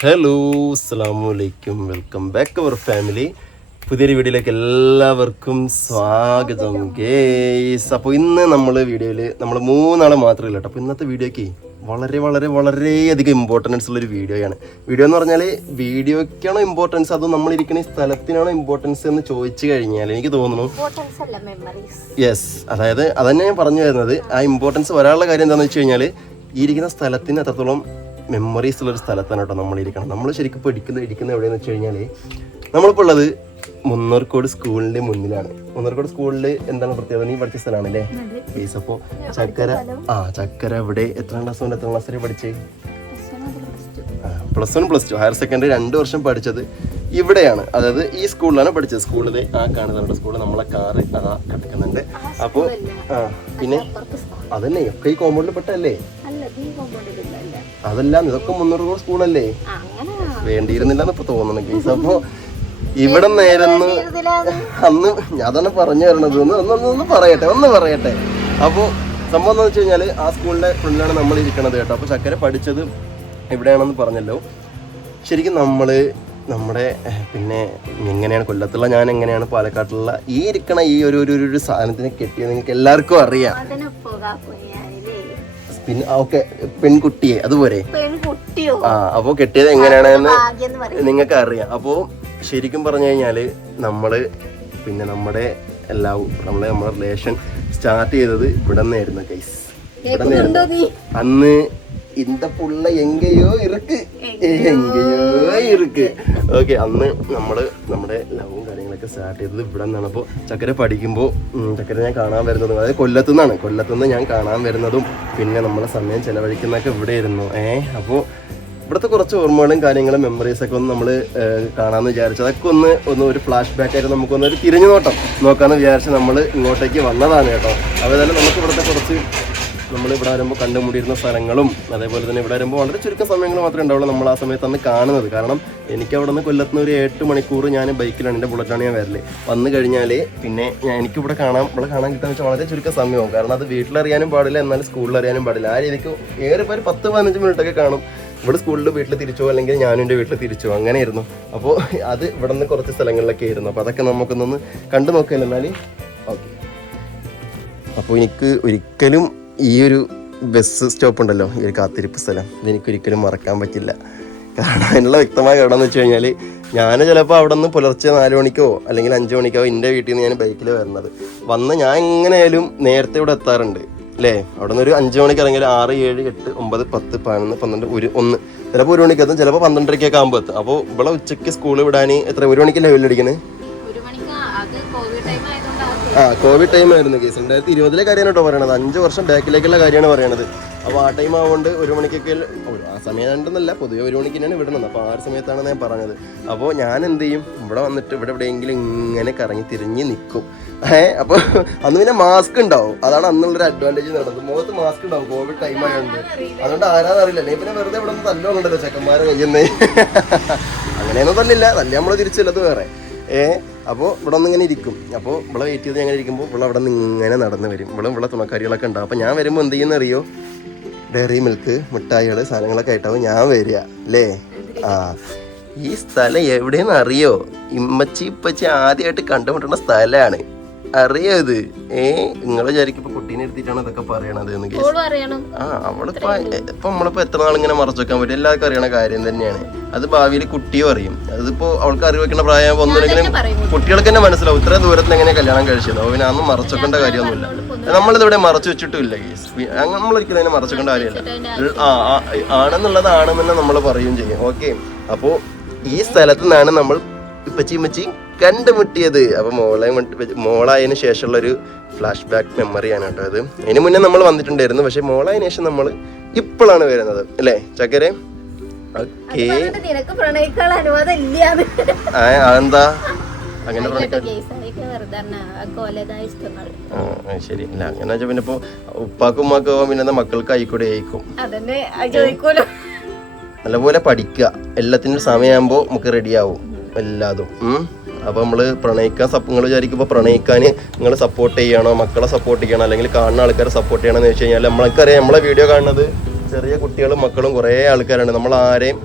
Hello അസ്സാമലൈക്കും welcome back അവർ family പുതിയൊരു വീഡിയോയിലേക്ക് എല്ലാവർക്കും സ്വാഗതം ഗേസ് അപ്പോൾ ഇന്ന് നമ്മൾ വീഡിയോയിൽ നമ്മൾ മൂന്നാൾ മാത്രമേ കേട്ടോ. അപ്പോൾ ഇന്നത്തെ വീഡിയോയ്ക്ക് വളരെ വളരെ വളരെയധികം ഇമ്പോർട്ടൻസ് ഉള്ളൊരു വീഡിയോയാണ്. വീഡിയോ എന്ന് പറഞ്ഞാൽ വീഡിയോയ്ക്കാണോ ഇമ്പോർട്ടൻസ് അതോ നമ്മളിരിക്കുന്ന ഈ സ്ഥലത്തിനാണോ ഇമ്പോർട്ടൻസ് എന്ന് ചോദിച്ചു കഴിഞ്ഞാൽ എനിക്ക് തോന്നുന്നു. യെസ് അതായത് അതന്നെ ഞാൻ പറഞ്ഞു വരുന്നത്. ആ ഇമ്പോർട്ടൻസ് വരാനുള്ള കാര്യം എന്താണെന്ന് വെച്ച് കഴിഞ്ഞാൽ ഈ ഇരിക്കുന്ന സ്ഥലത്തിന് എത്രത്തോളം മെമ്മറീസ് ഉള്ളൊരു സ്ഥലത്താണ് കേട്ടോ നമ്മളിരിക്കണം നമ്മൾ ശരിക്കും ഇപ്പോൾ ഇരിക്കുന്നത് ഇരിക്കുന്നത് എവിടെയെന്ന് വെച്ച് കഴിഞ്ഞാൽ നമ്മളിപ്പോൾ ഉള്ളത് മുന്നൂർക്കോട് സ്കൂളിന്റെ മുന്നിലാണ്. മുന്നൂർക്കോട് സ്കൂളിൽ എന്താണ് പ്രത്യേകത? നീ പഠിച്ച സ്ഥലമാണ് അല്ലേ പ്ലീസ് അപ്പോൾ ചക്കര ആ ചക്കര ഇവിടെ എത്രാം ക്ലാസ് മുതൽ എത്രാം ക്ലാസ് വരെ പഠിച്ചേ? Plus one plus two higher secondary രണ്ട് വർഷം പഠിച്ചത് ഇവിടെയാണ്. അതായത് ഈ സ്കൂളിലാണ് പഠിച്ചത്. സ്കൂളിൽ ആ കാണുന്നുണ്ട് സ്കൂളിൽ നമ്മളെ കാറ് അതാ കിടക്കുന്നുണ്ട് അപ്പോൾ ആ പിന്നെ അതന്നെ. ഒക്കെ ഈ കോമ്പൗണ്ടിൽ പെട്ടല്ലേ അതെല്ലാം ഇതൊക്കെ മുന്നൂറ് സ്കൂളല്ലേ അങ്ങനെ വേണ്ടിയിരുന്നില്ലെന്ന് ഇപ്പൊ തോന്നുന്നു കേസ് അപ്പൊ ഇവിടെ നേരെന്ന് അന്ന് ഞാൻ തന്നെ പറഞ്ഞു തരണത് ഒന്ന് പറയട്ടെ ഒന്ന് പറയട്ടെ. അപ്പോൾ സംഭവം എന്താ വെച്ച് കഴിഞ്ഞാൽ ആ സ്കൂളിന്റെ ഫ്രണ്ടിലാണ് നമ്മൾ ഇരിക്കണത് കേട്ടോ. അപ്പോൾ ചക്കര പഠിച്ചത് എവിടെയാണെന്ന് പറഞ്ഞല്ലോ. ശരിക്കും നമ്മൾ നമ്മുടെ പിന്നെ എങ്ങനെയാണ് കൊല്ലത്തുള്ള ഞാൻ എങ്ങനെയാണ് പാലക്കാട്ടുള്ള ഈ ഇരിക്കണ ഈ ഒരു ഒരു സാധനത്തിനെ കെട്ടിയത് നിങ്ങൾക്ക് എല്ലാവർക്കും അറിയാം. പിന്നെ ഓക്കെ പെൺകുട്ടിയെ അതുപോലെ. ആ അപ്പോൾ കെട്ടിയത് എങ്ങനെയാണെന്ന് നിങ്ങൾക്ക് അറിയാം അപ്പോൾ ശരിക്കും പറഞ്ഞു കഴിഞ്ഞാൽ നമ്മൾ പിന്നെ നമ്മുടെ എല്ലാ നമ്മളെ നമ്മുടെ റിലേഷൻ സ്റ്റാർട്ട് ചെയ്തത് ഇവിടെ നിന്നായിരുന്നു കൈസ് ഇവിടെ നിന്നായിരുന്നു അന്ന് இந்த പുള്ള എങ്കയോ ഇറുക്ക് എങ്കയോ ഇറുക്ക് ഓക്കെ അന്ന് നമ്മൾ നമ്മുടെ ലവും കാര്യങ്ങളൊക്കെ സ്റ്റാർട്ട് ചെയ്തത് ഇവിടെ നിന്നാണ് അപ്പോൾ ചക്കര പഠിക്കുമ്പോൾ ചക്കര ഞാൻ കാണാൻ വരുന്നതും അതായത് കൊല്ലത്തു നിന്നാണ് കൊല്ലത്തു നിന്ന് ഞാൻ കാണാൻ വരുന്നതും പിന്നെ നമ്മളെ സമയം ചെലവഴിക്കുന്നതൊക്കെ ഇവിടെ ആയിരുന്നു ഏ അപ്പോൾ ഇവിടുത്തെ കുറച്ച് ഓർമ്മകളും കാര്യങ്ങളും മെമ്മറീസ് ഒക്കെ ഒന്ന് നമ്മൾ കാണാമെന്ന് വിചാരിച്ചു അതൊക്കെ ഒന്ന് ഒന്ന് ഒരു ഫ്ലാഷ് ബാക്ക് ആയിട്ട് നമുക്കൊന്ന് ഒരു തിരിഞ്ഞു നോട്ടം നോക്കാമെന്ന് വിചാരിച്ച് നമ്മൾ ഇങ്ങോട്ടേക്ക് വന്നതാണ് കേട്ടോ അപ്പോൾ ഏതായാലും നമുക്ക് ഇവിടുത്തെ കുറച്ച് നമ്മൾ ഇവിടെ വരുമ്പോൾ കണ്ടുമുടിയിരുന്ന സ്ഥലങ്ങളും അതേപോലെ തന്നെ ഇവിടെ വരുമ്പോൾ വളരെ ചുരുക്കം സമയങ്ങൾ മാത്രമേ ഉണ്ടാവുള്ളൂ നമ്മൾ ആ സമയത്ത് അന്ന് കാണുന്നത്. കാരണം എനിക്ക് അവിടെ നിന്ന് കൊല്ലത്തുനിന്ന് ഒരു എട്ട് മണിക്കൂർ ഞാൻ ബൈക്കിലാണ് എന്റെ ബുള്ളറ്റാണ് ഞാൻ വരൽ. വന്നു കഴിഞ്ഞാൽ പിന്നെ ഞാൻ എനിക്കിവിടെ കാണാൻ ഇവിടെ കാണാൻ കിട്ടാന്ന് വെച്ചാൽ വളരെ ചുരുക്കം സമയമാവും. കാരണം അത് വീട്ടിലറിയാനും പാടില്ല എന്നാൽ സ്കൂളിൽ അറിയാനും പാടില്ല. ആ രീതിക്ക് ഏറെ പേര് പത്ത് പതിനഞ്ച് മിനിറ്റൊക്കെ കാണും. ഇവിടെ സ്കൂളിൽ വീട്ടിൽ തിരിച്ചോ അല്ലെങ്കിൽ ഞാനും എന്റെ വീട്ടിൽ തിരിച്ചോ അങ്ങനെയായിരുന്നു. അപ്പോൾ അത് ഇവിടെ നിന്ന് കുറച്ച് സ്ഥലങ്ങളിലൊക്കെ ആയിരുന്നു. അപ്പോൾ അതൊക്കെ നമുക്കൊന്നൊന്ന് കണ്ടു നോക്കിയല്ലോ എന്നാൽ ഓക്കെ. അപ്പോൾ എനിക്ക് ഒരിക്കലും ഈ ഒരു ബസ് സ്റ്റോപ്പ് ഉണ്ടല്ലോ ഈ ഒരു കാത്തിരിപ്പ് സ്ഥലം. ഇതെനിക്കൊരിക്കലും മറക്കാൻ പറ്റില്ല. കാരണം അതിനുള്ള വ്യക്തമായ കാരണം എന്ന് വെച്ച് കഴിഞ്ഞാൽ ഞാൻ ചിലപ്പോൾ അവിടെ നിന്ന് പുലർച്ചെ നാല് മണിക്കോ അല്ലെങ്കിൽ അഞ്ച് മണിക്കോ എന്റെ വീട്ടിൽ നിന്ന് ഞാൻ ബൈക്കിൽ വരുന്നത് വന്ന് ഞാൻ എങ്ങനെയായാലും നേരത്തെ ഇവിടെ എത്താറുണ്ട് അല്ലേ അവിടെ നിന്ന് ഒരു അഞ്ച് മണിക്ക് അല്ലെങ്കിൽ ആറ് ഏഴ് എട്ട് ഒമ്പത് പത്ത് പതിനൊന്ന് പന്ത്രണ്ട് ഒരു ഒന്ന്. ചിലപ്പോൾ ഒരു മണിക്ക് എത്തും ചിലപ്പോൾ പന്ത്രണ്ടരയ്ക്കൊക്കെ ആകുമ്പോൾ എത്തും. അപ്പോൾ ഇവിടെ ഉച്ചയ്ക്ക് സ്കൂളിൽ വിടാൻ എത്ര ഒരു മണിക്ക് വെല്ലടിക്കുന്നത് ഒരു ആ കോവിഡ് ടൈം ആയിരുന്നു കേസ് രണ്ടായിരത്തി ഇരുപതിലെ കാര്യമാണ് കേട്ടോ പറയണത്. അഞ്ച് വർഷം ബാക്കിലേക്കുള്ള കാര്യമാണ് പറയണത്. അപ്പോൾ ആ ടൈം ആവുകൊണ്ട് ഒരു മണിക്കൊക്കെ ആ സമയം രണ്ടെന്നല്ല പൊതുവെ ഒരു മണിക്ക് തന്നെയാണ് വിടണത്. അപ്പോൾ ആ ഒരു സമയത്താണ് ഞാൻ പറഞ്ഞത്. അപ്പോൾ ഞാൻ എന്ത് ചെയ്യും? ഇവിടെ വന്നിട്ട് ഇവിടെ എവിടെയെങ്കിലും ഇങ്ങനെ കറങ്ങി തിരിഞ്ഞ് നിൽക്കും ഏഹ് അപ്പോൾ അന്ന് പിന്നെ മാസ്ക് ഉണ്ടാവും. അതാണ് അന്നുള്ളൊരു അഡ്വാന്റേജ് നടന്നത്. മുഖത്ത് മാസ്ക് ഉണ്ടാവും കോവിഡ് ടൈം ആയതുകൊണ്ട് അതുകൊണ്ട് ആരാന്ന് അറിയില്ല. അല്ലെങ്കിൽ പിന്നെ വെറുതെ ഇവിടെ നിന്ന് തല്ലുണ്ടല്ലോ ചെക്കന്മാരെ കഴിയുന്നേ അങ്ങനെയൊന്നും തല്ലില്ല. തല്ലി നമ്മൾ തിരിച്ചുള്ളത് വേറെ. ഏ അപ്പോൾ ഇവിടെ ഒന്ന് ഇങ്ങനെ ഇരിക്കും. അപ്പോൾ ഇവിടെ വെയിറ്റ് ചെയ്ത് ഞങ്ങൾ ഇരിക്കുമ്പോൾ ഇവിടെ അവിടെ നിന്ന് ഇങ്ങനെ നടന്ന് വരും. ഇവിടെ ഇവിടെ തുണക്കാരികളൊക്കെ ഉണ്ടാവും അപ്പോൾ ഞാൻ വരുമ്പോൾ എന്ത് ചെയ്യുന്ന അറിയോ ഡയറി മിൽക്ക് മിഠായികൾ സാധനങ്ങളൊക്കെ ആയിട്ടാവും ഞാൻ വരിക. അല്ലേ? ആ. ഈ സ്ഥലം എവിടെയെന്ന് അറിയോ? ഇമ്മച്ചി ഇപ്പച്ചി ആദ്യമായിട്ട് കണ്ടുമുട്ടുന്ന സ്ഥലമാണ് അറിയോ ഇത്? ഏ നിങ്ങൾ വിചാരിക്കും ഇപ്പൊ കുട്ടീനെ എടുത്തിട്ടാണ് ഇതൊക്കെ പറയണത് എന്ന് ആ അവളിപ്പോ ഇപ്പൊ നമ്മളിപ്പോ എത്ര നാളിങ്ങനെ മറച്ചു വെക്കാൻ പറ്റും? എല്ലാവർക്കും അറിയണ കാര്യം തന്നെയാണ്. അത് ഭാവിയിൽ കുട്ടിയും അറിയും അതിപ്പോ അവൾക്ക് അറിവ് വെക്കുന്ന പ്രായം ഒന്നുമില്ലെങ്കിലും കുട്ടികൾക്ക് തന്നെ മനസ്സിലാവും ഇത്ര ദൂരത്ത് എങ്ങനെ കല്യാണം കഴിച്ചത്. പിന്നെ അന്ന് മറച്ചു വെക്കേണ്ട കാര്യമൊന്നുമില്ല. നമ്മളിതിവിടെ മറച്ചു വെച്ചിട്ടില്ല കേസ് നമ്മളൊരിക്കലും അതിനെ മറച്ചൊക്കേണ്ട കാര്യമില്ല. ആ ആണെന്നുള്ളത് ആണെന്ന് നമ്മൾ പറയുകയും ചെയ്യും. ഓക്കെ അപ്പോ ഈ സ്ഥലത്ത് നിന്നാണ് നമ്മൾ ഇപ്പച്ചി ഇമ്മച്ചി കണ്ടുമുട്ടിയത്. അപ്പൊ മോളെ മോളായതിനു ശേഷമുള്ള ഒരു ഫ്ലാഷ് ബാക്ക് മെമ്മറിയാണ് കേട്ടോ അത്. അതിന് മുന്നേ നമ്മൾ വന്നിട്ടുണ്ടായിരുന്നു. പക്ഷെ മോളായതിനു ശേഷം നമ്മൾ ഇപ്പോഴാണ് വരുന്നത്. അല്ലേ ചക്കരെ? നിനക്ക് പ്രണയിക്കാൻ അനുവാദം ഇല്ലാന്ന്. ആ അതെന്താ? അങ്ങനെ ശരി. അല്ല അങ്ങനെ പിന്നെ ഇപ്പൊ ഉപ്പാക്കും ഉമ്മാക്കും പിന്നെ മക്കൾക്ക് ആയിക്കൂടെ ആയിക്കും നല്ലപോലെ പഠിക്കുക എല്ലാത്തിനും സമയമാകുമ്പോ നമുക്ക് റെഡി ആവും. എല്ലാതും. അപ്പൊ നമ്മൾ പ്രണയിക്കാൻ നിങ്ങൾ വിചാരിക്കുമ്പോൾ പ്രണയിക്കാൻ നിങ്ങൾ സപ്പോർട്ട് ചെയ്യണോ? മക്കളെ സപ്പോർട്ട് ചെയ്യണോ? അല്ലെങ്കിൽ കാണുന്ന ആൾക്കാരെ സപ്പോർട്ട് ചെയ്യണം എന്ന് വെച്ച് കഴിഞ്ഞാൽ നമ്മൾക്കറിയാം നമ്മളെ വീഡിയോ കാണുന്നത്. ചെറിയ കുട്ടികളും മക്കളും കുറേ ആൾക്കാരാണ് നമ്മൾ ആരെയും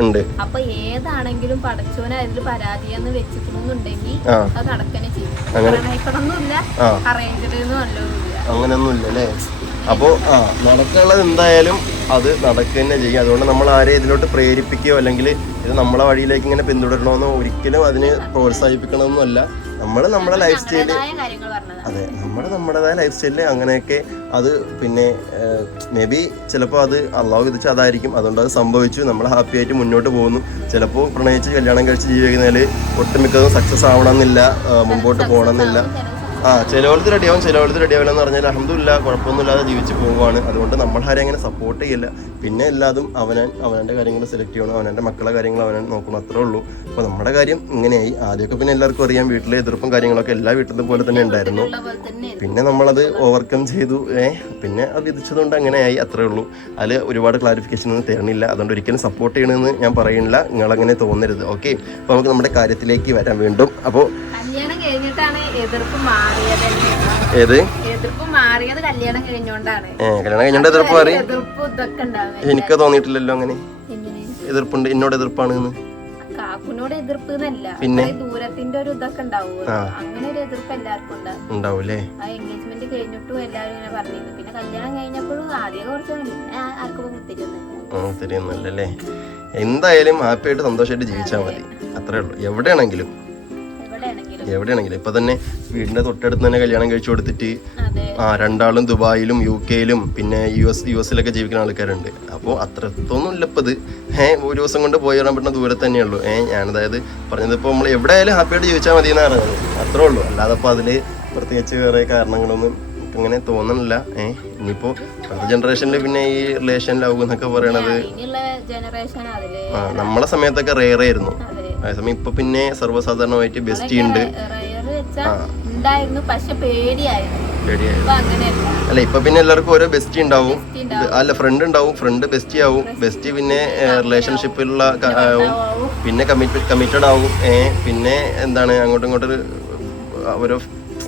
ഉണ്ട്. അപ്പൊ ഏതാണെങ്കിലും പടച്ചോനെ അതിൽ പരാജയം വെച്ചിട്ടുണ്ടെങ്കിൽ ആ. അത് ചെയ്യും. അങ്ങനെയൊന്നുമില്ല അല്ലേ? അപ്പോൾ ആ നടക്കാനുള്ളത് എന്തായാലും അത് നടക്കുക തന്നെ ചെയ്യും. അതുകൊണ്ട് നമ്മൾ ആരെയും ഇതിലോട്ട് പ്രേരിപ്പിക്കുകയോ അല്ലെങ്കിൽ ഇത് നമ്മളെ വഴിയിലേക്ക് ഇങ്ങനെ പിന്തുടരണമെന്നോ ഒരിക്കലും അതിന് പ്രോത്സാഹിപ്പിക്കണമെന്നല്ല നമ്മൾ നമ്മുടെ ലൈഫ് സ്റ്റൈൽ അതെ നമ്മൾ നമ്മുടേതായ ലൈഫ് സ്റ്റൈലിൽ അങ്ങനെയൊക്കെ അത് പിന്നെ മേ ബി ചിലപ്പോൾ അത് അള്ളാഹു വിധിച്ച് അതായിരിക്കും. അതുകൊണ്ട് അത് സംഭവിച്ചു. നമ്മൾ ഹാപ്പി ആയിട്ട് മുന്നോട്ട് പോകുന്നു. ചിലപ്പോൾ പ്രണയിച്ച് കല്യാണം കഴിച്ച് ജീവിക്കുന്നതിൽ ഒട്ടുമിക്കതും സക്സസ് ആവണമെന്നില്ല മുമ്പോട്ട് പോകണമെന്നില്ല. ആ ചിലവർക്ക് റെഡിയാവും ചിലവർക്ക് റെഡിയാവില്ല എന്ന് പറഞ്ഞാൽ അഹമ്മദില്ല കുഴപ്പമൊന്നുമില്ലാതെ ജീവിച്ച് പോവുകയാണ് അതുകൊണ്ട് നമ്മൾ ആരെയും അങ്ങനെ സപ്പോർട്ട് ചെയ്യില്ല. പിന്നെ എല്ലാതും അവനൻ അവനന്റെ കാര്യങ്ങൾ സെലക്ട് ചെയ്യണം അവനന്റെ മക്കളെ കാര്യങ്ങൾ അവനൻ നോക്കണം അത്രേ ഉള്ളൂ. അപ്പോൾ നമ്മുടെ കാര്യം ഇങ്ങനെയായി. ആദ്യമൊക്കെ പിന്നെ എല്ലാവർക്കും അറിയാം വീട്ടിലെ എതിർപ്പും കാര്യങ്ങളൊക്കെ എല്ലാ വീട്ടിലും പോലെ തന്നെ ഉണ്ടായിരുന്നു. പിന്നെ നമ്മളത് ഓവർകം ചെയ്തു ഏ പിന്നെ അത് വിധിച്ചതുകൊണ്ട് അങ്ങനെയായി അത്രേ ഉള്ളൂ. അതിൽ ഒരുപാട് ക്ലാരിഫിക്കേഷൻ ഒന്നും തരണില്ല. അതുകൊണ്ട് ഒരിക്കലും സപ്പോർട്ട് ചെയ്യണമെന്ന് ഞാൻ പറയുന്നില്ല നിങ്ങളങ്ങനെ തോന്നരുത്. ഓക്കെ അപ്പോൾ നമുക്ക് നമ്മുടെ കാര്യത്തിലേക്ക് വരാൻ വീണ്ടും. അപ്പോൾ കഴിഞ്ഞിട്ടാണ് എതിർപ്പ് മാറിയത്. ഏത്? എതിർപ്പ് മാറിയത് കല്യാണം കഴിഞ്ഞോണ്ടാണ്. കല്യാണം കഴിഞ്ഞോണ്ട് എതിർപ്പ് മാറി? എതിർപ്പ് ഇതൊക്കെ എനിക്ക് തോന്നിയിട്ടില്ലല്ലോ അങ്ങനെ. എതിർപ്പുണ്ട്. എന്നോട് എതിർപ്പാണ് കാക്കുനോട് എതിർപ്പ് എന്നല്ല. പിന്നെ? ദൂരത്തിന്റെ ഒരു ഇതൊക്കെ അങ്ങനെ ഒരു എതിർപ്പ് എല്ലാവർക്കും ഉണ്ടാവും ഉണ്ടാവൂലേ? ആ എൻഗേജ്മെന്റ് കഴിഞ്ഞിട്ടും എല്ലാവരും ഇങ്ങനെ പറഞ്ഞിരുന്നു. പിന്നെ കല്യാണം കഴിഞ്ഞപ്പോഴും ആദ്യം കുറച്ച് ആർക്കും എന്തായാലും ഹാപ്പി ആയിട്ട് സന്തോഷമായിട്ട് ജീവിച്ചാൽ മതി അത്രേ ഉള്ളൂ. എവിടെയാണെങ്കിലും. എവിടെയാണെങ്കിലും. ഇപ്പൊ തന്നെ വീടിന്റെ തൊട്ടടുത്ത് തന്നെ കല്യാണം കഴിച്ചു കൊടുത്തിട്ട് ആ രണ്ടാളും ദുബായിലും യു കെയിലും പിന്നെ യു എസ് യു എസിലൊക്കെ ജീവിക്കുന്ന ആൾക്കാരുണ്ട്. അപ്പോൾ അത്രത്തൊന്നും ഇല്ല ഇപ്പം ഇത് ഏഹ് ഒരു ദിവസം കൊണ്ട് പോയി വരാൻ പറ്റുന്ന ദൂരെ തന്നെയുള്ളൂ ഏഹ് ഞാൻ അതായത് പറഞ്ഞത് ഇപ്പോൾ നമ്മൾ എവിടെ എവിടെയായാലും ഹാപ്പിയായിട്ട് ജീവിച്ചാൽ മതി എന്നാണ് അത്രേ ഉള്ളൂ. അല്ലാതെ അപ്പൊ അതിൽ പ്രത്യേകിച്ച് വേറെ കാരണങ്ങളൊന്നും അങ്ങനെ തോന്നണില്ല. ഏഹ് ഇനിയിപ്പോ അടുത്ത ജനറേഷനിൽ പിന്നെ ഈ റിലേഷൻ ലവ് എന്നൊക്കെ പറയണത് ആ നമ്മളെ സമയത്തൊക്കെ റേറായിരുന്നു അതേസമയം ഇപ്പൊ പിന്നെ സർവസാധാരണമായിട്ട് ബെസ്റ്റി ഉണ്ട് അല്ല ഇപ്പൊ പിന്നെ എല്ലാവർക്കും ഓരോ ബെസ്റ്റി ഉണ്ടാവും. അല്ല ഫ്രണ്ട് ഉണ്ടാവും. ഫ്രണ്ട് ബെസ്റ്റി ആവും. ബെസ്റ്റി പിന്നെ റിലേഷൻഷിപ്പിലുള്ള. പിന്നെ കമ്മിറ്റ് കമ്മിറ്റഡ് ആവും. ഏ പിന്നെ എന്താണ് അങ്ങോട്ടും ഇങ്ങോട്ടും ഓരോ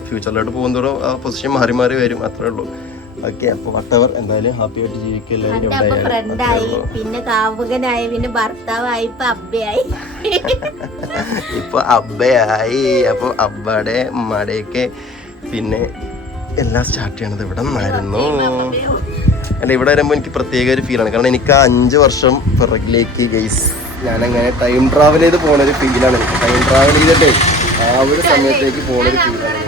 ഫ്യൂച്ചറിലോട്ട് പോകുന്നതോറും ആ പൊസിഷൻ മാറി മാറി വരും. അത്രേ ഉള്ളൂ. ഓക്കെ അപ്പൊ വട്ടവർ എന്തായാലും ഹാപ്പി ആയിട്ട് ജീവിക്കല്ലേ എല്ലാവരും എന്റെ അപ്പൊ ഫ്രണ്ടായി പിന്നെ കാമുകനായി പിന്നെ ഭർത്താവായി ഇപ്പൊ അബ്ബയായി. ഇപ്പൊ അബ്ബയായി അപ്പൊ അബ്ബയുടെ ഉമ്മയുടെയൊക്കെ പിന്നെ എല്ലാം സ്റ്റാർട്ട് ചെയ്യണത് ഇവിടെ നിന്നായിരുന്നു. അല്ല ഇവിടെ വരുമ്പോൾ എനിക്ക് പ്രത്യേക ഒരു ഫീലാണ് കാരണം എനിക്ക് ആ അഞ്ച് വർഷം പിറകിലേക്ക് ഗെയ്സ് ഞാനങ്ങനെ ടൈം ട്രാവൽ ചെയ്ത് പോണ ഒരു ഫീലാണ് എനിക്ക്. ടൈം ട്രാവൽ ചെയ്തിട്ടേ ആ ഒരു സമയത്തേക്ക് പോണ ഒരു ഫീലാണ്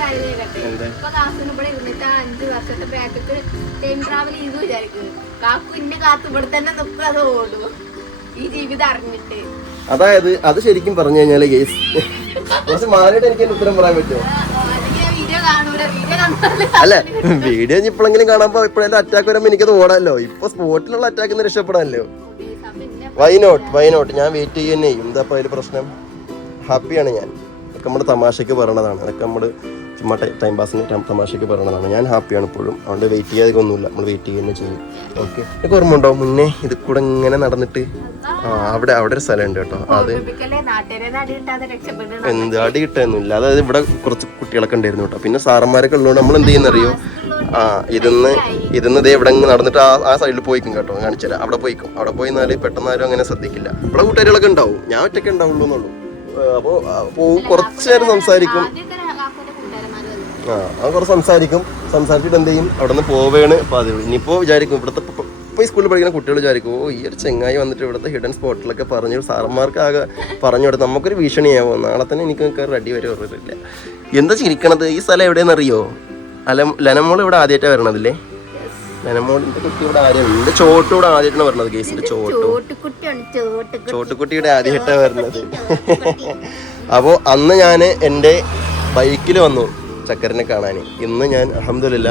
എന്താ ഇപ്പൊ കാക്കുന് ഇവിടെ ഇരുന്നിട്ട് ആ അഞ്ച് വർഷത്തെ ബാക്കൊക്കെ ടൈം ട്രാവൽ ചെയ്തു വിചാരിക്കുന്നു. കാക്കു ഇന്നെ കാത്തു ഇവിടെ തന്നെ നിൽക്കും അത് ഓടും. ഈ ജീവിതം അതായത് അത് ശരിക്കും പറഞ്ഞു കഴിഞ്ഞാൽ കുറച്ച് മാറിയിട്ട് എനിക്ക് ഉത്തരം പറയാൻ പറ്റുമോ? അല്ല വീഡിയോ ഇപ്പോഴെങ്കിലും കാണുമ്പോൾ ഇപ്പോഴെല്ലാം അറ്റാക്ക് വരുമ്പോ എനിക്കത് ഓടാമല്ലോ ഇപ്പൊ സ്പോട്ടിലുള്ള അറ്റാക്ക് നിന്ന് രക്ഷപ്പെടാമല്ലോ വൈ നോട്ട് വൈ നോട്ട് ഞാൻ വെയിറ്റ് ചെയ്യുന്നേ. എന്താ അതിൽ പ്രശ്നം? ഹാപ്പിയാണ് ഞാൻ. അതൊക്കെ നമ്മുടെ തമാശയ്ക്ക് പറയണതാണ്. അതൊക്കെ നമ്മൾ ചുമ്മാ ടൈം പാസിന് തമാശയ്ക്ക് പറയണതാണ്. ഞാൻ ഹാപ്പിയാണ് ഇപ്പോഴും. അതുകൊണ്ട് വെയിറ്റ് ചെയ്യാതെ ഒന്നുമില്ല. നമ്മൾ വെയിറ്റ് ചെയ്യുക തന്നെ ചെയ്യും. ഓക്കെ എനിക്ക് ഓർമ്മ ഉണ്ടോ? മുന്നേ ഇത് കൂടെ ഇങ്ങനെ നടന്നിട്ട്? ആ അവിടെ അവിടെ ഒരു സ്ഥലമുണ്ട് കേട്ടോ. അത് എന്ത് അടി കിട്ടാനൊന്നുമില്ല. അതായത് ഇവിടെ കുറച്ച് കുട്ടികളൊക്കെ ഉണ്ടായിരുന്നു കേട്ടോ. പിന്നെ സാറന്മാരൊക്കെ ഉള്ളതുകൊണ്ട് നമ്മൾ എന്ത് ചെയ്യുന്നറിയോ? ആ ഇതിന്ന് ഇതിന്ന് ദേ ഇവിടെ നടന്നിട്ട് ആ ആ സൈഡിൽ പോയിക്കും കേട്ടോ. കാണിച്ചുതരാം. അവിടെ പോയിക്കും. അവിടെ പോയി എന്നാൽ പെട്ടെന്ന് ആരും അങ്ങനെ ശ്രദ്ധിക്കില്ല. ഇവിടെ കൂട്ടുകാരികളൊക്കെ ഉണ്ടാവും. ഞാൻ ഒറ്റയ്ക്ക് ഉണ്ടാവുള്ളൂ എന്നുള്ളൂ അപ്പോൾ പോവും കുറച്ച് നേരം സംസാരിക്കും. ആ അത് കുറച്ച് സംസാരിക്കും. സംസാരിച്ചിട്ട് എന്ത് ചെയ്യും? അവിടെ നിന്ന് പോവേണ് പതിവ് ഇനിയിപ്പോൾ വിചാരിക്കും ഇവിടുത്തെ ഇപ്പൊ- സ്കൂളിൽ പഠിക്കുന്ന കുട്ടികൾ വിചാരിക്കും ഓ ഈ ഒരു ചെങ്ങായി വന്നിട്ട് ഇവിടുത്തെ ഹിഡൻ സ്പോട്ടിലൊക്കെ പറഞ്ഞു സാറന്മാർക്ക് ആകെ പറഞ്ഞു കൊടുത്ത് നമുക്കൊരു ഭീഷണിയാവോ. നാളെ തന്നെ എനിക്ക് നിങ്ങൾക്ക് റെഡി വരെ ഓർമ്മയില്ല. എന്താ ചിരിക്കണത്? ഈ സ്ഥലം എവിടെയെന്ന് അറിയോ അല ലനമോൾ ഇവിടെ ആദ്യമായിട്ടാണ് വരണതില്ലേ ലനമോളിന്റെ കുട്ടി ഇവിടെ ആദ്യം എന്റെ ചോട്ട് ഇവിടെ ആദ്യമായിട്ടാണ് പറഞ്ഞത് കേസിന്റെ ചോട്ടു. ചോട്ടുകുട്ടിയുടെ ആദ്യമായിട്ടാണ് വരുന്നത്. അപ്പോൾ അന്ന് ഞാൻ എന്റെ ബൈക്കിൽ വന്നു ചക്കരനെ കാണാൻ. ഇന്ന് ഞാൻ അഹമ്മദില്ല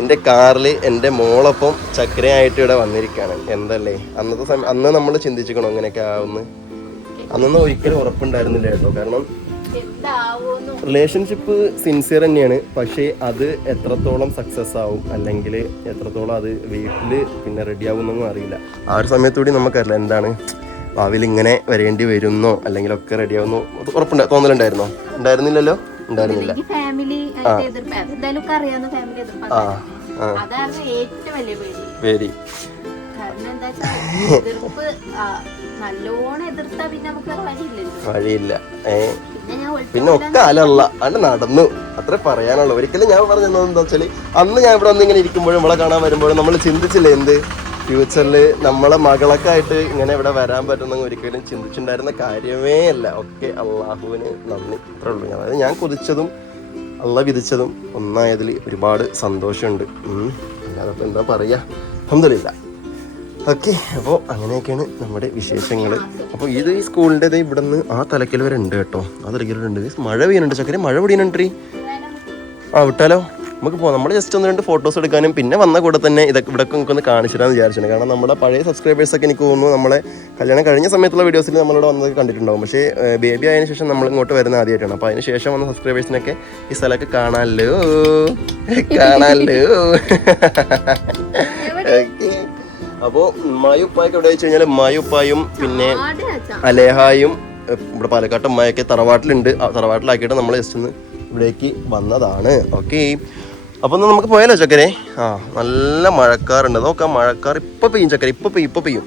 എന്റെ കാറിൽ എന്റെ മോളൊപ്പം ചക്കരയായിട്ട് ഇവിടെ വന്നിരിക്കുകയാണ്. എന്തല്ലേ? അന്നത്തെ സമയം അന്ന് നമ്മൾ ചിന്തിച്ചിക്കണോ അങ്ങനെയൊക്കെ ആവുമെന്ന്? അന്നൊന്നും ഒരിക്കലും ഉറപ്പുണ്ടായിരുന്നില്ല കേട്ടോ കാരണം റിലേഷൻഷിപ്പ് സിൻസിയർ തന്നെയാണ്. പക്ഷേ അത് എത്രത്തോളം സക്സസ് ആവും അല്ലെങ്കിൽ എത്രത്തോളം അത് വീട്ടിൽ പിന്നെ റെഡി ആവുമെന്നൊന്നും അറിയില്ല. ആ ഒരു സമയത്തുകൂടി നമുക്കറിയില്ല എന്താണ്. ഭാവിയിൽ ഇങ്ങനെ വരേണ്ടി വരുന്നോ അല്ലെങ്കിൽ ഒക്കെ റെഡി ആവുന്നോ ഉറപ്പുണ്ട് തോന്നലുണ്ടായിരുന്നോ? ഉണ്ടായിരുന്നില്ലല്ലോ? ഉണ്ടായിരുന്നില്ല. ആ. ആ അതാണ് എന്താ വെച്ചാൽ എതിർപ്പ് നല്ലോണം എതിർത്താ പിന്നെ നമുക്ക് വഴിയില്ലല്ലോ. വഴിയില്ല. ഏ? പിന്നെ ഒക്കെ അലല്ല അത് നടന്നു. അത്ര പറയാനുള്ളൂ. ഒരിക്കലും ഞാൻ പറഞ്ഞത് എന്താ വെച്ചാൽ അന്ന് ഞാൻ ഇവിടെ വന്ന് ഇങ്ങനെ ഇരിക്കുമ്പോഴും ഇവിടെ കാണാൻ വരുമ്പോഴും നമ്മൾ ചിന്തിച്ചില്ല എന്ത്? ഫ്യൂച്ചറിൽ നമ്മളെ മകളൊക്കെ ആയിട്ട് ഇങ്ങനെ ഇവിടെ വരാൻ പറ്റുന്ന ഒരിക്കലും ചിന്തിച്ചിട്ടുണ്ടായിരുന്ന കാര്യമേ അല്ല. ഒക്കെ അള്ളാഹുവിന് നന്ദി. അത്രേ ഉള്ളൂ. ഞാൻ അതായത് ഞാൻ കൊതിച്ചതും അള്ള വിധിച്ചതും ഒന്നായതിൽ ഒരുപാട് സന്തോഷമുണ്ട്. ഉം. അല്ലാതെ എന്താ പറയാ? അഹമ്മദില്ല ഓക്കെ അപ്പോൾ അങ്ങനെയൊക്കെയാണ് നമ്മുടെ വിശേഷങ്ങൾ അപ്പോൾ ഇത് ഈ സ്കൂളിന്റെ ഇവിടെ നിന്ന് ആ തലക്കൽ വരെ ഉണ്ട് കേട്ടോ. ആ തലക്കൽ വരെ ഉണ്ട്. മഴ പെയ്യുന്നുണ്ട്. ചക്കര മഴ പെയ്യുന്നുണ്ട് ആ വിട്ടാലോ? നമുക്ക് പോകാം നമ്മൾ ജസ്റ്റ് ഒന്ന് രണ്ട് ഫോട്ടോസ് എടുക്കാനും പിന്നെ വന്ന കൂടെ തന്നെ ഇതൊക്കെ ഇവിടെ നമുക്കൊന്ന് ഒന്ന് കാണിച്ചിടാന്ന് വിചാരിച്ചിട്ടുണ്ട്. കാരണം നമ്മുടെ പഴയ സബ്സ്ക്രൈബേഴ്സൊക്കെ എനിക്ക് തോന്നുന്നു നമ്മളെ കല്യാണം കഴിഞ്ഞ സമയത്തുള്ള വീഡിയോസിൽ നമ്മളിവിടെ വന്നത് കണ്ടിട്ടുണ്ടാവും. പക്ഷേ ബേബി ആയതിനു ശേഷം നമ്മൾ ഇങ്ങോട്ട് വരുന്ന ആദ്യമായിട്ടാണ്. അപ്പോൾ അതിന് ശേഷം വന്ന സബ്സ്ക്രൈബേഴ്സിനൊക്കെ ഈ സ്ഥലമൊക്കെ കാണാമല്ലോ കാണാമല്ലോ ഓക്കെ മായുപ്പായൊക്കെ എവിടെ വെച്ച് കഴിഞ്ഞാൽ മായുപ്പായും പിന്നെ അലേഹായും ഇവിടെ പാലക്കാട്ട് അമ്മയൊക്കെ തറവാട്ടിലുണ്ട്. തറവാട്ടിലാക്കിയിട്ട് നമ്മൾ ജസ്റ്റ് ഒന്ന് ഇവിടേക്ക് വന്നതാണ്. ഓക്കെ അപ്പൊ ഒന്ന് നമുക്ക് പോയാലോ ചക്കരെ ആ നല്ല മഴക്കാറുണ്ട്. നോക്കാം മഴക്കാർ ഇപ്പൊ പെയ്യും ചക്കര ഇപ്പൊ പെയ്യും ഇപ്പൊ പെയ്യും.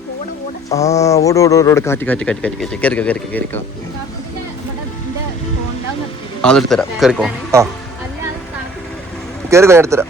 ആ ഓട് ഓട് ഓട് ഓട്. കാറ്റ് കാറ്റ് കാറ്റ് കാറ്റ് കാറ്റ്. കയറിക്കോ കയറിക്കോ കയറിക്കോ അതെടുത്തരാം കയറിക്കോ ആ കയറിക്കോ ഞാൻ എടുത്തരാം